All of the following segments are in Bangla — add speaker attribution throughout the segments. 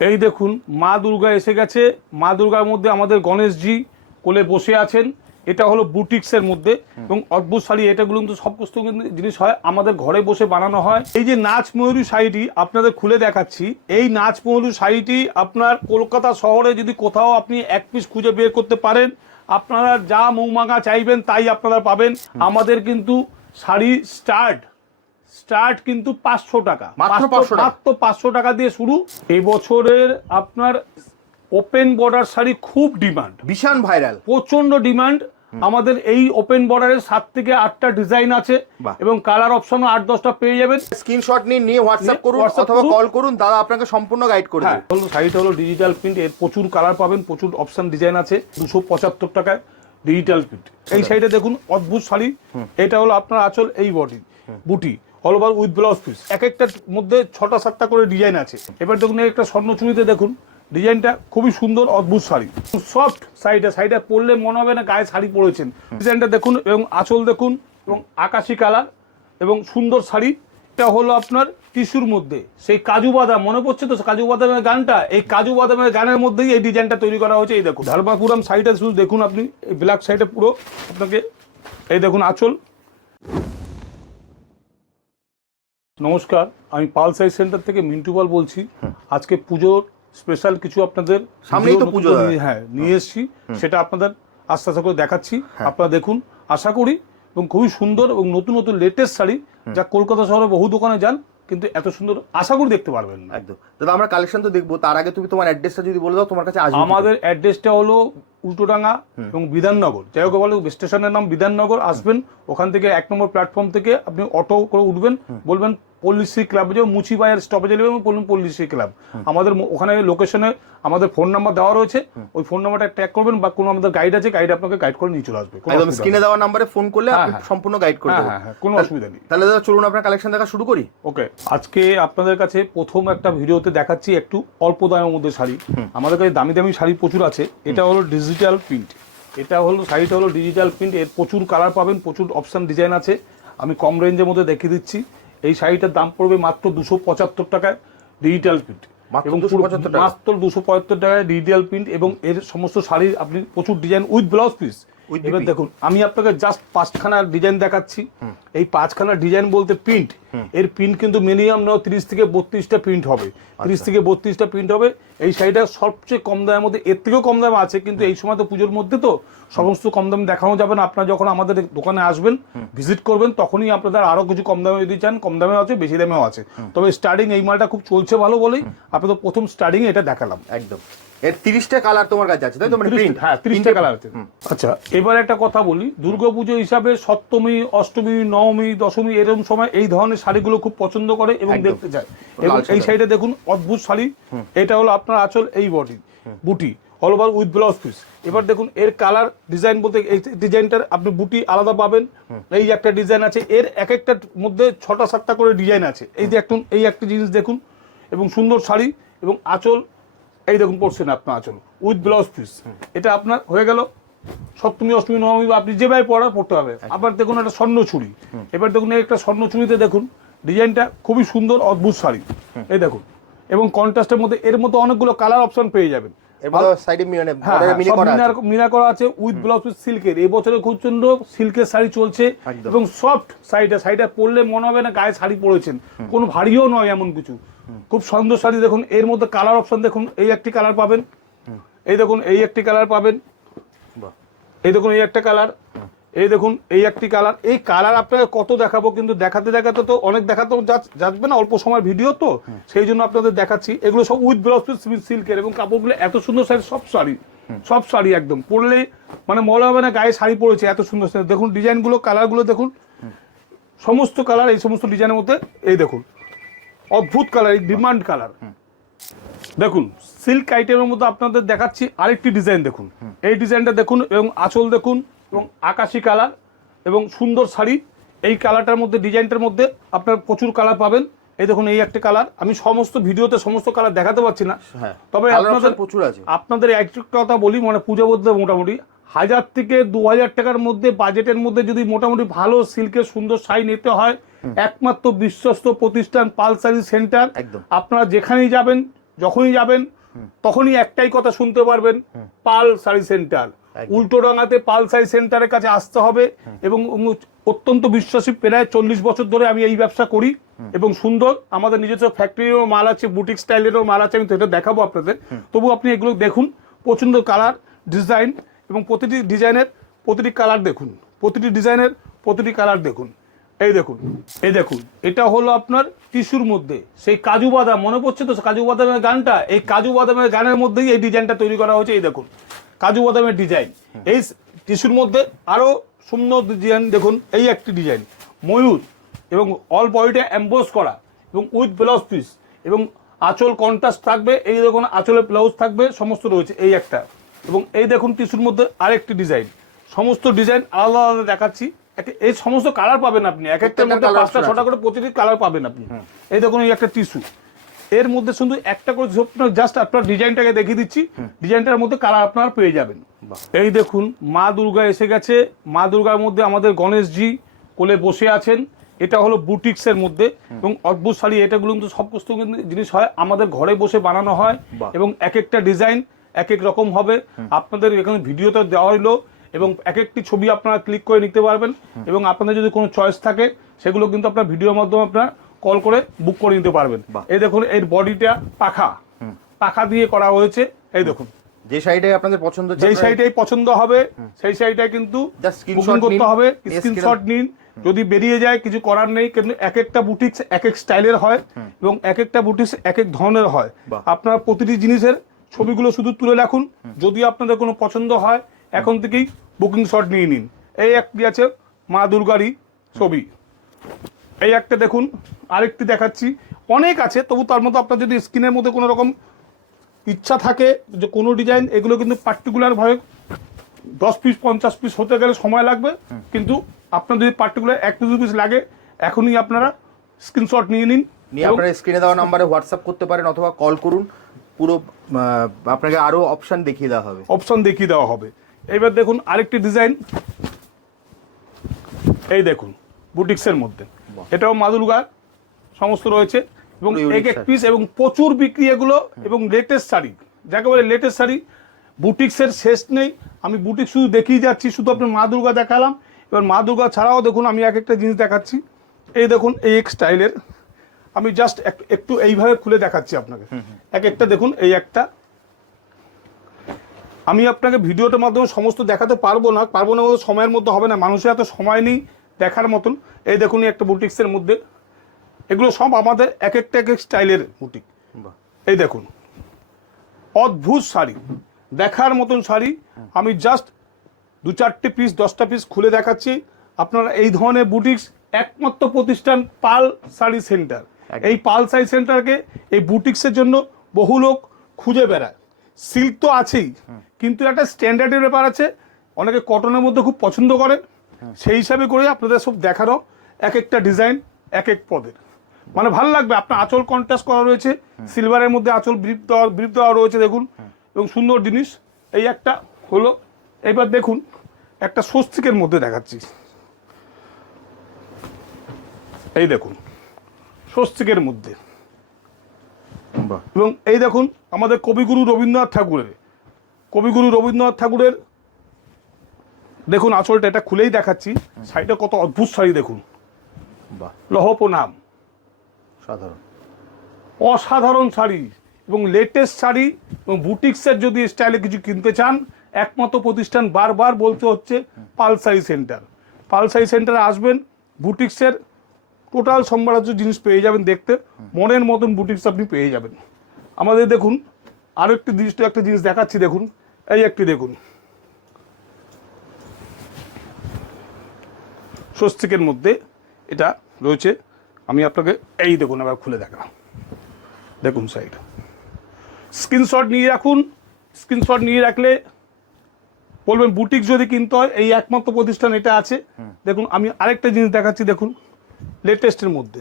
Speaker 1: এই দেখুন মা দুর্গা এসে গেছে। মা দুর্গার মধ্যে আমাদের গণেশজি কোলে বসে আছেন। এটা হলো বুটিক্সের মধ্যে এবং অদ্ভুত শাড়ি এটাগুলো কিন্তু সব কিছু কিন্তু জিনিস হয় আমাদের ঘরে বসে বানানো হয়। এই যে নাচ ময়ূরী শাড়িটি আপনাদের খুলে দেখাচ্ছি। এই নাচ ময়ূরী শাড়িটি আপনার কলকাতা শহরে যদি কোথাও আপনি এক পিস খুঁজে বের করতে পারেন আপনারা যা মৌমাগা চাইবেন তাই আপনারা পাবেন। আমাদের কিন্তু শাড়ি স্টার্ট। স্টার্ট কিন্তু পাঁচশো টাকা।
Speaker 2: মাত্র 500 টাকা?
Speaker 1: মাত্র পাঁচশো টাকা দিয়ে শুরু। এই বছরের আপনার ওপেন বর্ডার শাড়ি খুব ডিমান্ড।
Speaker 2: ভীষণ ভাইরাল।
Speaker 1: প্রচণ্ড ডিমান্ড। আমাদের এই ওপেন বর্ডারের সাত থেকে আটটা ডিজাইন আছে এবং কালার অপশনও আট দশটা পেয়ে যাবেন।
Speaker 2: স্ক্রিনশট নিয়ে নিয়ে হোয়াটসঅ্যাপ করুন অথবা কল করুন দাদা আপনাকে সম্পূর্ণ গাইড করে
Speaker 1: হ্যাঁ শাড়িটা হলো ডিজিটাল প্রিন্ট এর প্রচুর কালার পাবেন প্রচুর অপশন ডিজাইন আছে দুশো পঁচাত্তর টাকায় ডিজিটাল প্রিন্ট এই শাড়িটা দেখুন অদ্ভুত শাড়ি। এটা হলো আপনার আচল এই বডি বুটি। অল উইথ ব্লাউজ পিস এক একটার মধ্যে ছটা সাতটা করে ডিজাইন আছে। এবার দেখুন একটা স্বর্ণ চুড়িতে দেখুন। ডিজাইনটা খুবই সুন্দর, অদ্ভুত শাড়ি। সফট শাড়িটা শাড়িটা পরলে মনে হবে না গায়ে শাড়ি পরেছেন। ডিজাইনটা দেখুন এবং আঁচল দেখুন এবং আকাশি কালার এবং সুন্দর শাড়ি। এটা হলো আপনার টিস্যুর মধ্যে। সেই কাজু বাদাম, মনে পড়ছে তো? কাজু বাদামের গানটা? এই কাজু বাদামের গানের মধ্যেই এই ডিজাইনটা তৈরি করা হয়েছে। এই দেখুন, ধর্মাপুরম শাড়িটা শুধু দেখুন আপনি। এই ব্ল্যাক শাড়িটা পুরো আপনাকে এই দেখুন আঁচল। নমস্কার আমি পাল সাইজ সেন্টার থেকে মিন্টু পাল বলছি। আজকে পুজোর স্পেশাল কিছু আপনাদের
Speaker 2: সামনেই তো পুজো
Speaker 1: হ্যাঁ নিয়ে এসেছি সেটা আপনাদের আস্তে আস্তে করে দেখাচ্ছি।
Speaker 2: হ্যাঁ।
Speaker 1: আপনারা দেখুন আশা করি এবং খুবই সুন্দর এবং নতুন নতুন লেটেস্ট শাড়ি যা কলকাতা শহরে বহু দোকানে যান কিন্তু এত সুন্দর আশা করি দেখতে পারবেন না।
Speaker 2: একদম। দাদা আমরা কালেকশন তো দেখব তার আগে তুমি তোমার অ্যাড্রেসটা যদি বলে দাও তোমার কাছে আসবে
Speaker 1: আমাদের অ্যাড্রেসটা হলো উল্টোডাঙ্গা এবং বিধাননগর। যাই হোক বলে স্টেশনের নাম বিধাননগর আসবেন। ওখান থেকে এক নম্বর প্ল্যাটফর্ম থেকে আপনি অটো করে উঠবেন। বলবেন পল্লিশ্রী ক্লাব যে মুচিবাইয়ের স্টপেজে নেবেন বলবেন পল্লিশ্রী ক্লাব আমাদের ওখানে লোকেশনে আমাদের ফোন নাম্বার দেওয়া রয়েছে। ওই ফোন নাম্বারটা ট্যাগ করবেন বা কোনো আমাদের গাইড আছে গাইড আপনাকে গাইড করে নিয়ে চলে আসবে।
Speaker 2: একদম স্ক্রিনে দেওয়া নাম্বারে ফোন করলে
Speaker 1: হ্যাঁ,
Speaker 2: আপনি
Speaker 1: হ্যাঁ।
Speaker 2: সম্পূর্ণ গাইড করে
Speaker 1: হ্যাঁ, হ্যাঁ, হ্যাঁ, কোনো অসুবিধা নেই।
Speaker 2: তাহলে দাদা চলুন আপনার কালেকশন দেখা শুরু করি।
Speaker 1: ওকে আজকে আপনাদের কাছে প্রথম একটা ভিডিওতে দেখাচ্ছি একটু অল্প দামের মধ্যে শাড়ি। আমাদের কাছে দামি দামি শাড়ি প্রচুর আছে। এটা হলো ডিজিটাল প্রিন্ট এটা হলো শাড়িটা হলো ডিজিটাল প্রিন্ট এর প্রচুর কালার পাবেন প্রচুর অপশান ডিজাইন আছে। আমি কম রেঞ্জের মধ্যে দেখিয়ে দিচ্ছি। এই শাড়িটার দাম পড়বে মাত্র দুশো পঁচাত্তর টাকায় ডিজিটাল প্রিন্ট
Speaker 2: মাত্র
Speaker 1: এবং মাত্র দুশো পঁচাত্তর টাকায় ডিজিটাল প্রিন্ট এবং এর সমস্ত শাড়ির আপনি প্রচুর ডিজাইন উইথ ব্লাউজ পিস এবার? দেখুন আমি আপনাকে জাস্ট পাঁচখানা ডিজাইন দেখাচ্ছি। এই পাঁচখানা ডিজাইন বলতে প্রিন্ট এর প্রিন্ট কিন্তু মিনিমাম নাও তিরিশ থেকে বত্রিশটা প্রিন্ট হবে। তিরিশ থেকে বত্রিশটা প্রিন্ট হবে। এই শাড়িটা সবচেয়ে কম দামের মধ্যে এর থেকেও কম দামে আছে কিন্তু এই সময় তো পুজোর মধ্যে তো সমস্ত কম দামে দেখানো যাবে না। আপনারা যখন আমাদের দোকানে আসবেন ভিজিট করবেন তখনই আপনাদের আরও কিছু কম দামে যদি চান কম দামেও আছে বেশি দামেও আছে। তবে স্টার্টিং এই মালটা খুব চলছে ভালো বলেই আপনাদের প্রথম স্টার্টিং এটা দেখালাম।
Speaker 2: একদম। এর তিরিশটা কালার তোমার কাছে আছে তাই তো? মানে প্রিন্ট
Speaker 1: হ্যাঁ তিরিশটা কালার আছে। আচ্ছা এবার একটা কথা বলি দুর্গাপুজো হিসাবে সপ্তমী অষ্টমী নবমী দশমী এরকম সময় এই ধরনের শাড়িগুলো খুব পছন্দ করে এবং দেখতে চায় এবং এই শাড়িটা। দেখুন অদ্ভুত শাড়ি। এটা হলো আপনার আঁচল এই বডি বুটি all over with blouse piece এবার দেখুন এর কালার ডিজাইন বলতে এই ডিজাইনটার আপনি বুটি আলাদা পাবেন। এই একটা ডিজাইন আছে। এর এক একটার মধ্যে ছটা সাতটা করে ডিজাইন আছে। এই যে একটু এই একটা জিনিস দেখুন এবং সুন্দর শাড়ি এবং আঁচল এই দেখুন পড়ছেন আপনার আচল উইথ ব্লাউজ পিস এটা আপনার হয়ে গেল। সপ্তমী অষ্টমী নবমী আপনি যেভাবে পড়া পড়তে হবে। আবার দেখুন একটা স্বর্ণ চুড়ি এবার দেখুন এই একটা স্বর্ণ চুড়িতে দেখুন ডিজাইনটা খুবই সুন্দর অদ্ভুত শাড়ি। এই দেখুন। এবং কন্ট্রাস্টের মধ্যে এর মধ্যে অনেকগুলো কালার অপশন পেয়ে যাবেন।
Speaker 2: সাইডে মিনে
Speaker 1: হ্যাঁ, হ্যাঁ,
Speaker 2: মিনি করা আছে।
Speaker 1: উইথ ব্লাউজ সিল্কের এই বছরে খুব সুন্দর সিল্কের শাড়ি চলছে এবং সফট শাড়িটা শাড়িটা পরলে মনে হবে না গায়ে শাড়ি পরেছেন। কোনো ভারীও নয় এমন কিছু। খুব সুন্দর শাড়ি দেখুন। এর মধ্যে কালার অপশন দেখুন। এই একটি কালার পাবেন। এই দেখুন এই একটি কালার পাবেন। এই দেখুন এই একটা কালার এই দেখুন এই একটি কালার এই কালার আপনাকে কত দেখাবো কিন্তু দেখাতে দেখাতে তো অনেক দেখাতে যা- যাবে না অল্প সময় ভিডিও তো। সেই জন্য আপনাদের দেখাচ্ছি। এগুলো সব উইথ ব্লাউজ পিস সিল্কের এবং কাপড়গুলো এত সুন্দর শাড়ি সব শাড়ি। সব শাড়ি একদম। পরলে মানে মনে হবে না গায়ে শাড়ি পরেছে এত সুন্দর শাড়ি দেখুন ডিজাইনগুলো কালারগুলো দেখুন। সমস্ত কালার এই সমস্ত ডিজাইনের মধ্যে এই দেখুন। অদ্ভুত কালার এই ডিমান্ড কালার দেখুন সিল্ক আইটেমের মধ্যে আপনাদের দেখাচ্ছি আরেকটি ডিজাইন দেখুন। এই ডিজাইনটা দেখুন এবং আঁচল দেখুন। এবং আকাশি কালার এবং সুন্দর শাড়ি। এই কালারটার মধ্যে ডিজাইনটার মধ্যে আপনার প্রচুর কালার পাবেন। এই দেখুন এই একটা কালার। আমি সমস্ত ভিডিওতে সমস্ত কালার দেখাতে পারছি না।
Speaker 2: হ্যাঁ
Speaker 1: তবে আপনাদের
Speaker 2: প্রচুর আছে।
Speaker 1: আপনাদের একটা কথা বলি মানে পুজো বলতে মোটামুটি। হাজার থেকে দু হাজার টাকার মধ্যে বাজেটের মধ্যে যদি মোটামুটি ভালো সিল্কের সুন্দর শাড়ি নিতে হয় একমাত্র বিশ্বস্ত প্রতিষ্ঠান পালসারি সেন্টার। আপনারা যেখানেই যাবেন যখনই যাবেন তখনই একটাই কথা শুনতে পারবেন পাল শাড়ি সেন্টার।
Speaker 2: একদম।
Speaker 1: উল্টো ডাঙাতে পাল সেন্টারের কাছে আসতে হবে এবং অত্যন্ত বিশ্বাসী প্রায় চল্লিশ বছর ধরে আমি এই ব্যবসা করি এবং সুন্দর। আমাদের নিজস্ব ফ্যাক্টরিরও মাল আছে বুটিক স্টাইলেরও মাল আছে আমি সেটা দেখাবো আপনাদের। তবু আপনি এগুলো দেখুন প্রচণ্ড কালার ডিজাইন এবং প্রতিটি ডিজাইনের প্রতিটি কালার দেখুন। প্রতিটি ডিজাইনের প্রতিটি কালার দেখুন। এই দেখুন এই দেখুন এটা হলো আপনার টিস্যুর মধ্যে। সেই কাজু বাদাম মনে পড়ছে তো? কাজু বাদামের গানটা? এই কাজু বাদামের গানের মধ্যেই এই ডিজাইনটা তৈরি করা হয়েছে এই দেখুন। কাজু বাদামের ডিজাইন। এই টিস্যুর মধ্যে আরও সুন্দর ডিজাইন দেখুন এই একটি ডিজাইন। ময়ূর এবং অল বডিটা এম্বোস করা এবং উইথ ব্লাউজ পিস এবং আঁচল কন্ট্রাস্ট থাকবে এই দেখুন আঁচলে ব্লাউজ থাকবে সমস্ত রয়েছে এই একটা। এবং এই দেখুন টিস্যুর মধ্যে আরেকটি ডিজাইন। সমস্ত ডিজাইন আলাদা আলাদা দেখাচ্ছি। এই সমস্ত কালার পাবেন আপনি। এক একটার
Speaker 2: প্রত্যেকটা
Speaker 1: মধ্যে পাঁচটা ছটা করে প্রতিটি কালার পাবেন আপনি। এই দেখুন এই একটা টিস্যু এর মধ্যে শুধু একটা করে জাস্ট আপনার ডিজাইনটাকে দেখিয়ে দিচ্ছি। ডিজাইনটার মধ্যে কালার আপনার পেয়ে যাবেন। এই দেখুন মা দুর্গা এসে গেছে। মা দুর্গার মধ্যে আমাদের গণেশজি কোলে বসে আছেন। এটা হলো বুটিক্সের মধ্যে। এবং অদ্ভুত শাড়ি এটাগুলো কিন্তু সব কিন্তু জিনিস হয় আমাদের ঘরে বসে বানানো হয়। এবং এক একটা ডিজাইন এক এক রকম হবে। আপনাদের এখানে ভিডিওতে দেওয়া হইল। এবং এক একটি ছবি আপনারা ক্লিক করে নিতে পারবেন। এবং আপনাদের যদি কোনো চয়েস থাকে সেগুলো কিন্তু আপনার ভিডিওর মাধ্যমে আপনার কল করে বুক করে নিতে পারবেন। এই দেখুন এর বডিটা পাখা। পাখা দিয়ে করা হয়েছে এই দেখুন।
Speaker 2: যে শাড়িটাই আপনাদের পছন্দ
Speaker 1: যেই শাড়িটাই পছন্দ হবে সেই শাড়িটাই কিন্তু বুকিং করতে হবে স্ক্রিনশট নিন। যদি বেরিয়ে যায় কিছু করার নেই কিন্তু এক একটা বুটিক্স এক এক স্টাইলের হয় এবং এক একটা বুটিক্স এক এক ধরনের হয়। আপনার প্রতিটি জিনিসের ছবিগুলো শুধু তুলে রাখুন যদি আপনাদের কোনো পছন্দ হয় এখন থেকেই বুকিং শট নিয়ে নিন। এই একটি আছে মা দুর্গারই ছবি। এই একটা দেখুন আরেকটি দেখাচ্ছি। অনেক আছে তবু তার মধ্যে আপনার যদি স্ক্রিনের মধ্যে কোনো রকম ইচ্ছা থাকে যে কোনো ডিজাইন এগুলো কিন্তু পার্টিকুলার ভাবে দশ পিস পঞ্চাশ পিস হতে গেলে সময় লাগবে। কিন্তু আপনার যদি পার্টিকুলার এক পিস দু পিস লাগে এখনই আপনারা স্ক্রিনশট নিয়ে নিন।
Speaker 2: নিয়ে আপনারা স্ক্রিনে দেওয়া নাম্বারে হোয়াটসঅ্যাপ করতে পারেন অথবা কল করুন। পুরো আপনাকে আরও অপশন দেখিয়ে দেওয়া হবে।
Speaker 1: অপশন দেখিয়ে দেওয়া হবে। এবার দেখুন আরেকটি ডিজাইন এই দেখুন বুটিক্সের মধ্যে। এটাও মাদুলগার সমস্ত রয়েছে এবং এক এক পিস এবং প্রচুর বিক্রি এগুলো এবং লেটেস্ট শাড়ি যাকে বলে লেটেস্ট শাড়ি বুটিক্সের শেষ নেই। আমি বুটিক শুধু দেখিয়ে যাচ্ছি শুধু আপনার মা দুর্গা দেখালাম। এবার মা দুর্গা ছাড়াও দেখুন আমি এক একটা জিনিস দেখাচ্ছি। এই দেখুন এই এক স্টাইলের। আমি জাস্ট একটু এইভাবে খুলে দেখাচ্ছি আপনাকে। এক একটা দেখুন এই একটা। আমি আপনাকে ভিডিওটার মাধ্যমে সমস্ত দেখাতে পারব না পারব না সময়ের মধ্যে হবে না। মানুষের এত সময় নেই দেখার মতন। এই দেখুন এই একটা বুটিক্সের মধ্যে। এগুলো সব আমাদের এক একটা এক এক স্টাইলের বুটিক। এই দেখুন। অদ্ভুত শাড়ি। দেখার মতন শাড়ি। আমি জাস্ট দু চারটে পিস দশটা পিস খুলে দেখাচ্ছি। আপনারা এই ধরনের বুটিক্স একমাত্র প্রতিষ্ঠান পাল শাড়ি সেন্টার এই পাল শাড়ি সেন্টারকে এই বুটিক্সের জন্য বহু লোক খুঁজে বেড়ায়। সিল্ক তো আছেই কিন্তু একটা স্ট্যান্ডার্ডের ব্যাপার আছে। অনেকে কটনের মধ্যে খুব পছন্দ করে সেই হিসাবে করে আপনাদের সব দেখানো এক একটা ডিজাইন এক এক পদের। মানে ভালো লাগবে আপনার আঁচল কন্ট্রাস্ট করা রয়েছে সিলভারের মধ্যে আঁচল ব্রিপ দেওয়া ব্রিপ দেওয়া রয়েছে দেখুন এবং সুন্দর জিনিস এই একটা হলো এবার দেখুন একটা স্বস্তিকের মধ্যে দেখাচ্ছি। এই দেখুন স্বস্তিকের মধ্যে।
Speaker 2: বাহ।
Speaker 1: এবং এই দেখুন আমাদের কবিগুরু রবীন্দ্রনাথ ঠাকুরের কবিগুরু রবীন্দ্রনাথ ঠাকুরের দেখুন আঁচলটা এটা খুলেই দেখাচ্ছি শাড়িটা কত অদ্ভুত শাড়ি দেখুন।
Speaker 2: বাহ।
Speaker 1: লহপ নাম
Speaker 2: সাধারণ।
Speaker 1: অসাধারণ শাড়ি এবং লেটেস্ট শাড়ি এবং বুটিক্সের যদি স্টাইলে কিছু কিনতে চান, একমাত্র প্রতিষ্ঠান বারবার বলতে হচ্ছে পালসারি সেন্টার। পালসারি সেন্টারে আসবেন বুটিক্সের টোটাল সম্রাজ্য জিনিস পেয়ে যাবেন দেখতে। মনের মতন বুটিক্স আপনি পেয়ে যাবেন। আমাদের দেখুন আরও একটি দৃষ্টি একটা জিনিস দেখাচ্ছি, দেখুন। এই একটি দেখুন। স্বস্তিকের মধ্যে এটা রয়েছে। আমি আপনাকে এই দেখুন আবার খুলে দেখা দেখুন সাইড স্ক্রিনশট নিয়ে রাখুন। স্ক্রিনশট নিয়ে রাখলে বলবেন বুটিক যদি কিনতে হয় এই একমাত্র প্রতিষ্ঠান এটা আছে। দেখুন আমি আরেকটা জিনিস দেখাচ্ছি দেখুন লেটেস্টের মধ্যে।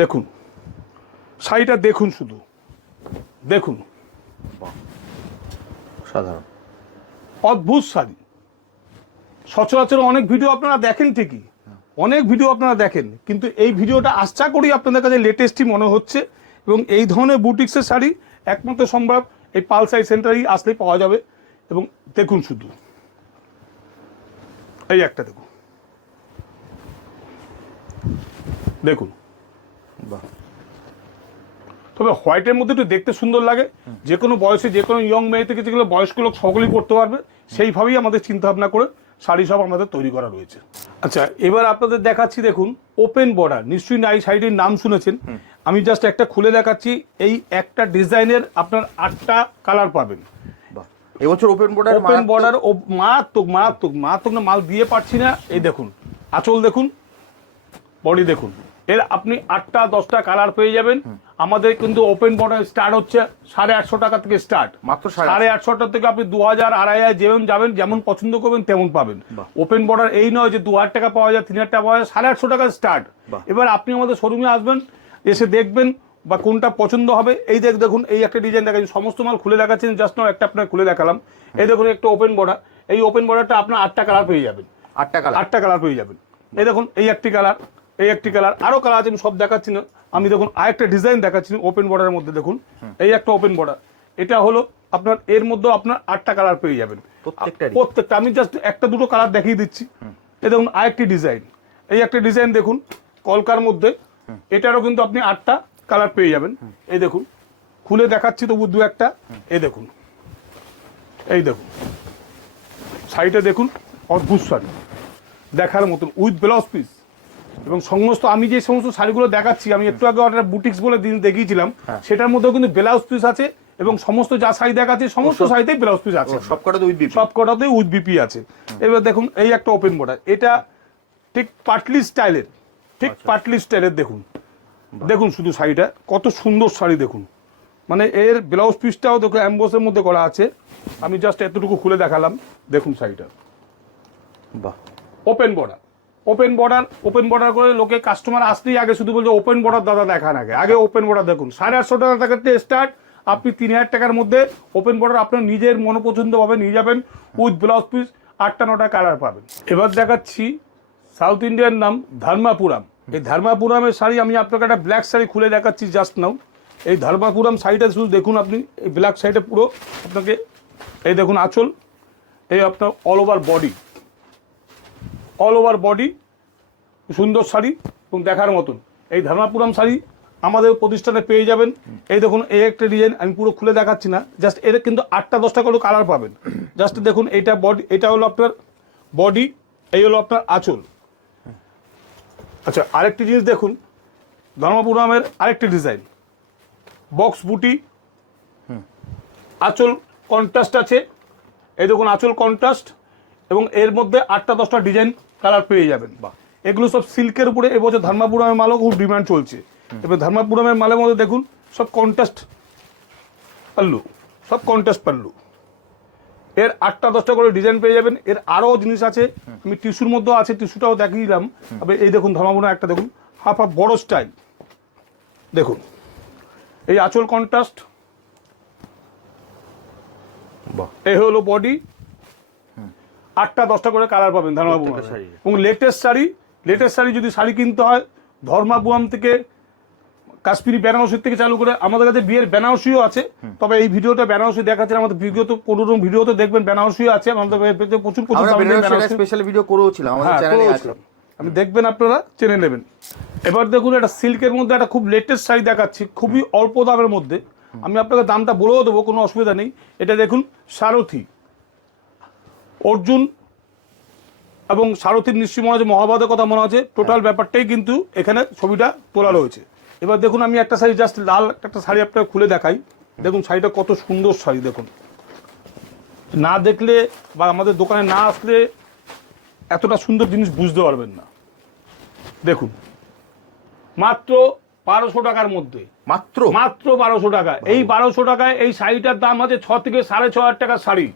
Speaker 1: দেখুন শাড়িটা দেখুন শুধু। দেখুন।
Speaker 2: সাধারণ।
Speaker 1: অদ্ভুত শাড়ি। সচরাচর অনেক ভিডিও আপনারা দেখেন ঠিকই। অনেক ভিডিও আপনারা দেখেন কিন্তু এই ভিডিওটা আশা করি আপনাদের কাছে লেটেস্টই মনে হচ্ছে এবং এই ধরনের বুটিক্সের শাড়ি একমাত্র সম্ভব এই পালসাই সেন্টারেই আসলেই পাওয়া যাবে এবং দেখুন শুধু। এই একটা দেখুন। দেখুন।
Speaker 2: বাহ।
Speaker 1: তবে হোয়াইটের মধ্যে একটু দেখতে সুন্দর লাগে। যে কোনো বয়সে যে কোনো ইয়ং মেয়ে থেকে যেগুলো বয়স্ক লোক সকলেই পড়তে পারবে সেইভাবেই আমাদের চিন্তা ভাবনা করে শাড়ি সব আমাদের তৈরি করা রয়েছে। আচ্ছা এবার আপনাদের দেখাচ্ছি দেখুন ওপেন বর্ডার নিশ্চয়ই এই শাড়িটির নাম শুনেছেন। আমি জাস্ট একটা খুলে দেখাচ্ছি এই একটা ডিজাইনের আপনার আটটা কালার পাবেন।
Speaker 2: এবছর ওপেন বর্ডার
Speaker 1: ওপেন বর্ডার ও মারাত্মক মারাত্মক মারাত্মক না মাল দিয়ে পারছি না। এই দেখুন আঁচল দেখুন বডি দেখুন। এর আপনি আটটা দশটা কালার পেয়ে যাবেন। আমাদের কিন্তু ওপেন বর্ডার স্টার্ট হচ্ছে সাড়ে আটশো টাকা থেকে স্টার্ট
Speaker 2: মাত্র সাড়ে
Speaker 1: আটশো। টাকা থেকে আপনি দু হাজার আড়াই হাজার যেমন যাবেন যেমন পছন্দ করবেন তেমন পাবেন। ওপেন বর্ডার এই নয় যে দু হাজার টাকা পাওয়া যায় তিন হাজার টাকা পাওয়া যায় সাড়ে আটশো টাকা স্টার্ট এবার আপনি আমাদের শোরুমে আসবেন এসে দেখবেন বা কোনটা পছন্দ হবে। এই দেখ দেখুন এই একটা ডিজাইন দেখাচ্ছি সমস্ত মাল খুলে দেখাচ্ছেন জাস্ট নাও একটা আপনার খুলে দেখালাম। এই দেখুন একটা ওপেন বর্ডার এই ওপেন বর্ডারটা আপনার আটটা কালার পেয়ে যাবেন।
Speaker 2: আটটা কালার
Speaker 1: আটটা কালার পেয়ে যাবেন। এই দেখুন এই একটি কালার এই একটি কালার আরও কালার আছে আমি সব দেখাচ্ছি না। আমি দেখুন আরেকটা ডিজাইন দেখাচ্ছি ওপেন বর্ডারের মধ্যে দেখুন। এই একটা ওপেন বর্ডার এটা হলো আপনার এর মধ্যে আপনার আটটা কালার পেয়ে যাবেন? প্রত্যেকটা। আমি জাস্ট একটা দুটো কালার দেখিয়ে দিচ্ছি। এই দেখুন আরেকটি ডিজাইন এই একটা ডিজাইন দেখুন কলকার মধ্যে। এটারও কিন্তু আপনি আটটা কালার পেয়ে যাবেন। এই দেখুন খুলে দেখাচ্ছি তবু দু একটা। এই দেখুন। এই দেখুন। শাড়িটা দেখুন অদ্ভুত শাড়ি। দেখার মতন উইথ ব্লাউজ পিস এবং সমস্ত আমি যে সমস্ত শাড়িগুলো দেখাচ্ছি আমি একটু আগে একটা বুটিক্স বলে দিন দেখিয়েছিলাম সেটার মধ্যেও কিন্তু ব্লাউজ পিস আছে এবং সমস্ত যা শাড়ি দেখাচ্ছে সমস্ত শাড়িতেই ব্লাউজ পিস আছে।
Speaker 2: সব কটা তো উইথ বিপি
Speaker 1: সব কটাতে উইথ বিপি আছে এবার দেখুন এই একটা ওপেন বর্ডার এটা ঠিক পাটলি স্টাইলের ঠিক পাটলি স্টাইলের দেখুন। দেখুন শুধু শাড়িটা কত সুন্দর শাড়ি দেখুন। মানে এর ব্লাউজ পিসটাও দেখুন অ্যাম্বোসের মধ্যে করা আছে। আমি জাস্ট এতটুকু খুলে দেখালাম দেখুন শাড়িটা।
Speaker 2: বাহ।
Speaker 1: Open border open border open border করে লোকে কাস্টমার আসতেই আগে শুধু বলছে ওপেন বর্ডার দাদা দেখান আগে। আগে ওপেন বর্ডার দেখুন। সাড়ে আটশো টাকা থেকে স্টার্ট আপনি তিন হাজার টাকার মধ্যে ওপেন বর্ডার আপনার নিজের মনোপছন্দ ভাবে নিয়ে যাবেন উইথ ব্লাউজ পিস আটটা নটা কালার পাবেন। এবার দেখাচ্ছি সাউথ ইন্ডিয়ার নাম ধর্মাপুরাম এই ধর্মাপুরামের শাড়ি আমি আপনাকে একটা ব্ল্যাক শাড়ি খুলে দেখাচ্ছি জাস্ট নাও এই ধর্মাপুরাম শাড়িটা শুধু দেখুন আপনি, এই ব্ল্যাক শাড়িটা পুরো আপনাকে, এই দেখুন আঁচল, এই আপনার all over body all over body সুন্দর শাড়ি এবং দেখার মতন। এই ধর্মাপুরম শাড়ি আমাদের প্রতিষ্ঠানে পেয়ে যাবেন। এই দেখুন, এই একটা ডিজাইন আমি পুরো খুলে দেখাচ্ছি না। জাস্ট এর কিন্তু আটটা দশটা করে কালার পাবেন। জাস্ট দেখুন, এইটা বডি এটা হলো আপনার বডি এই হলো আপনার আঁচল। আচ্ছা আরেকটি জিনিস দেখুন, ধর্মপুরমের আরেকটি ডিজাইন বক্স বুটি আঁচল কন্ট্রাস্ট আছে। এই দেখুন, আঁচল কন্ট্রাস্ট এবং এর মধ্যে আটটা দশটা ডিজাইন কালার পেয়ে যাবেন। বা এগুলো সব সিল্কের উপরে এবছর ধর্মাপুরমের মালও খুব ডিমান্ড চলছে। এবার ধর্মাপুরমের মালের মধ্যে দেখুন সব কন্ট্রাস্ট পাল্লু সব কন্ট্রাস্ট পাল্লু। এর আটটা দশটা করে ডিজাইন পেয়ে যাবেন। এর আরও জিনিস আছে আমি টিস্যুর মধ্যেও আছে টিস্যুটাও দেখিয়ে দিলাম। তবে এই দেখুন ধর্মাপুরম একটা দেখুন হাফ হাফ বড় স্টাইল দেখুন এই আঁচল কন্ট্রাস্ট এই হলো বডি আটটা দশটা করে কালার পাবেন ধর্মাবুয়াম। এবং লেটেস্ট শাড়ি লেটেস্ট শাড়ি যদি শাড়ি কিনতে হয় ধর্মাবুয়াম থেকে কাশ্মীরি বেনারসির থেকে চালু করে আমাদের কাছে বিয়ের বেনারসিও আছে। তবে এই ভিডিওটা বেনারসি দেখাচ্ছে আমাদের বিগত কোনো ভিডিওতে দেখবেন বেনারসিও আছে আমাদের প্রচুর প্রচুর
Speaker 2: স্পেশাল ভিডিও করেও ছিলাম আমাদের
Speaker 1: হ্যাঁ,
Speaker 2: চ্যানেলে আছে।
Speaker 1: করেছিলাম। আমি দেখবেন আপনারা চেনে নেবেন। এবার দেখুন একটা সিল্কের মধ্যে একটা খুব লেটেস্ট শাড়ি দেখাচ্ছি খুবই অল্প দামের মধ্যে। আমি আপনাকে দামটা বলেও দেবো কোনো অসুবিধা নেই। এটা দেখুন সারথি। অর্জুন এবং সারথীর নিশ্চয়ই মনে হচ্ছে মহাভারতের কথা মনে হচ্ছে টোটাল ব্যাপারটাই কিন্তু এখানে ছবিটা তোলা রয়েছে। এবার দেখুন আমি একটা শাড়ি জাস্ট লাল একটা শাড়ি আপনাকে খুলে দেখাই। দেখুন শাড়িটা কত সুন্দর শাড়ি দেখুন। না দেখলে বা আমাদের দোকানে না আসলে এতটা সুন্দর জিনিস বুঝতে পারবেন না। দেখুন মাত্র বারোশো টাকার মধ্যে।
Speaker 2: মাত্র?
Speaker 1: মাত্র বারোশো টাকা। এই বারোশো টাকায় এই শাড়িটার দাম আছে ছ থেকে সাড়ে ছ হাজার টাকার শাড়ি।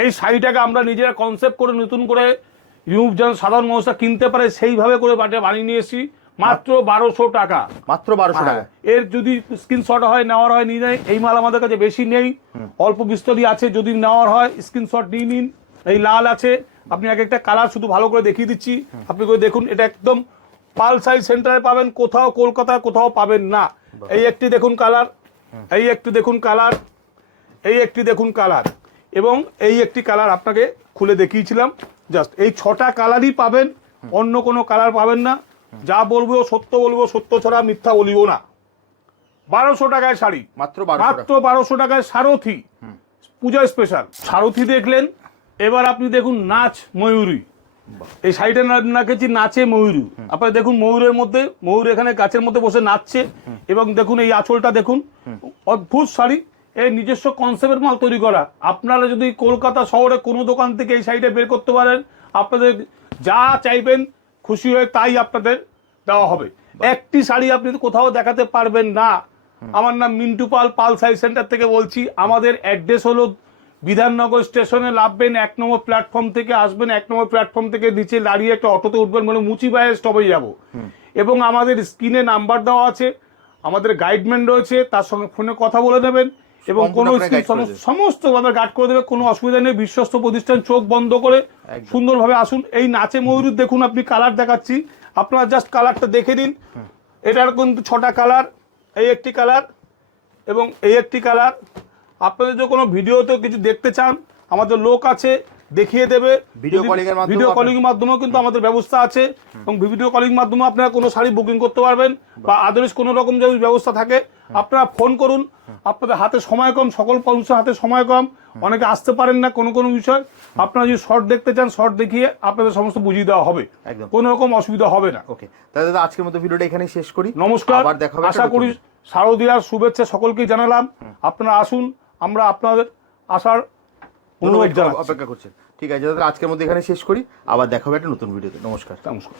Speaker 1: এই শাড়িটাকে আমরা নিজেরা কনসেপ্ট করে নতুন করে ইউব যেন সাধারণ মানুষরা কিনতে পারে সেইভাবে করে বাটে বানিয়ে নিয়ে এসেছি। মাত্র বারোশো টাকা।
Speaker 2: মাত্র বারোশো টাকা।
Speaker 1: এর যদি স্ক্রিনশট হয় নেওয়ার হয় নিয়ে নেয় এই মাল আমাদের কাছে বেশি নেই। অল্প বিস্তরই আছে যদি নেওয়ার হয় স্ক্রিনশট নিয়ে নিন। এই লাল আছে। আপনি এক একটা কালার শুধু ভালো করে দেখিয়ে দিচ্ছি। আপনি করে দেখুন এটা একদম পাল সাইজ সেন্টারে পাবেন কোথাও কলকাতা কোথাও পাবেন না। এই একটি দেখুন কালার এই একটি দেখুন কালার এই একটি দেখুন কালার এবং এই একটি কালার আপনাকে খুলে দেখিয়েছিলাম। জাস্ট এই ছটা কালারই পাবেন অন্য কোনো কালার পাবেন না। যা বলব সত্য বলব সত্য ছড়া মিথ্যা বলিব না। বারোশো টাকায় শাড়ি।
Speaker 2: মাত্র
Speaker 1: মাত্র বারোশো টাকায় সারথি। পূজা স্পেশাল সারথি দেখলেন এবার আপনি দেখুন নাচ ময়ূরী। এই শাড়িটা না- নাকেছি নাচে ময়ূরী। আপনারা দেখুন ময়ূরের মধ্যে ময়ূর এখানে গাছের মধ্যে বসে নাচছে। এবং দেখুন এই আঁচলটা দেখুন। অদ্ভুত শাড়ি। এই নিজস্ব কনসেপ্টের মাল তৈরি করা। আপনারা যদি কলকাতা শহরে কোনো দোকান থেকে এই শাড়িটা বের করতে পারেন আপনাদের যা চাইবেন খুশি হয়ে তাই আপনাদের দেওয়া হবে। একটি শাড়ি আপনি কোথাও দেখাতে পারবেন না। আমার নাম মিন্টু পাল পাল শাড়ি সেন্টার থেকে বলছি। আমাদের অ্যাড্রেস হলো বিধাননগর স্টেশনে নামবেন এক নম্বর প্ল্যাটফর্ম থেকে আসবেন এক নম্বর প্ল্যাটফর্ম থেকে নিচে দাঁড়িয়ে একটা অটোতে উঠবেন মানে মুচিবাইয়ের স্টপে যাব। এবং আমাদের স্ক্রিনে নাম্বার দেওয়া আছে আমাদের গাইডম্যান রয়েছে তার সঙ্গে ফোনে কথা বলে নেবেন। এবং কোন। সমস্ত ভাবে গার্ড করে দেবে কোনো অসুবিধা নেই বিশ্বস্ত প্রতিষ্ঠান চোখ বন্ধ করে সুন্দরভাবে আসুন। এই নাচে ময়ূর দেখুন আপনি কালার দেখাচ্ছি। আপনারা জাস্ট কালারটা দেখে দিন এটার কিন্তু ছটা কালার এই একটি কালার এবং এই একটি কালার আপনাদের যদি কোনো ভিডিওতে কিছু দেখতে চান আমাদের লোক আছে দেখিয়ে দেবে।
Speaker 2: ভিডিও কলিং এর মাধ্যমেও
Speaker 1: ভিডিও কলিং মাধ্যমেও কিন্তু আমাদের ব্যবস্থা আছে। এবং ভিডিও কলিং মাধ্যমে আপনারা কোনো শাড়ি বুকিং করতে পারবেন বা আদার্স কোনো রকম যদি ব্যবস্থা থাকে আপনারা ফোন করুন। আপনাদের হাতে সময় কম সকল মানুষের হাতে সময় কম। অনেকে আসতে পারেন না কোনো কোনো বিষয়। আপনারা যদি শর্ট দেখতে চান শর্ট দেখিয়ে আপনাদের সমস্ত বুঝিয়ে দেওয়া হবে।
Speaker 2: একদম।
Speaker 1: কোনো রকম অসুবিধা হবে না।
Speaker 2: ওকে তাহলে দাদা আজকের মতো ভিডিওটা এখানেই শেষ করি।
Speaker 1: নমস্কার।
Speaker 2: আবার দেখা হবে।
Speaker 1: আশা করি। শারদীয়ার শুভেচ্ছা সকলকেই জানালাম। আপনারা আসুন। আমরা আপনাদের আসার অনুরোধ
Speaker 2: অপেক্ষা করছেন। ঠিক আছে আজকের মধ্যে এখানে শেষ করি। আবার দেখা হবে একটা নতুন ভিডিওতে। নমস্কার।
Speaker 1: নমস্কার।